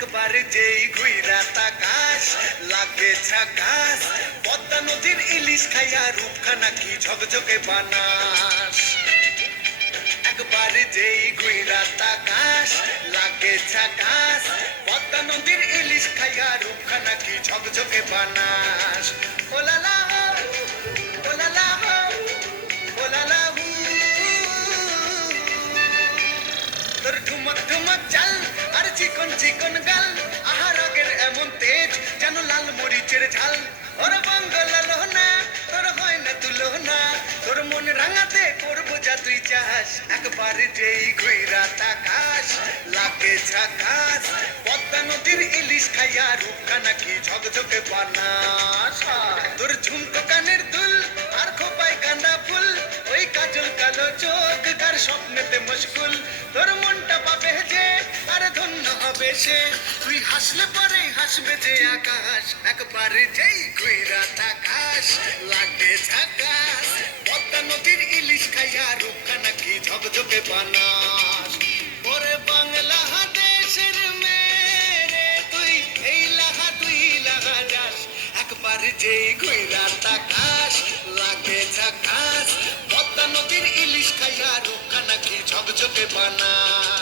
একবারে যেই ঘুইরা তাকাস লাগে ঝাকাস, পদ্মা নদীর ইলিশ খাইয়া রূপখানা কি ঝকঝকে বানাস। একবারে যেই ঘুইরা তাকাস লাগে ঝাকাস, পদ্মা নদীর ইলিশ খাইয়া রূপখানা কি ঝকঝকে বানাস। ওলালা ওলালা ওলালা তোর ঠুমক ঠুমক চাল আর চিকন চিকন গাল, আহার আগের এমন তেজ যেন লাল মরিচের ঝাল। ওর বঙ্গলাল না তোর হয় না তুলনা, তোর মন রাঙাতে করবো যা তুই চাস। একবার যেই ঘুইরা তাকাস লাগে ঝাকাস, পদ্মা নদীর ইলিশ খাইয়া রূপখানা কি ঝকঝকে বানাস। তোর ঝুমকো কানের দুল আর খোপায় কান্দা ফুল, ওই কাজল কালো চোখ কার স্বপ্নেতে মশগুল। তোর মনটা পাবে যে আর ধন্য হবে সে, তুই হাসলে পরে হাসবে যে আকাশ। একবার যেই ঘুইরা তাকাস লাগে ঝাকাস, পদ্মা নদীর ইলিশ খাইয়া রূপখানা কি ঝকঝকে বানাস। ওরে বাংলা দেশের মেরে তুই এই লাহা তুই লাহা যাস। একবার যেই ঘুইরা তাকাস লাগে ঝাকাস, পদ্মা নদীর ইলিশ খাইয়া রূপখানা কি ঝকঝকে বানাস।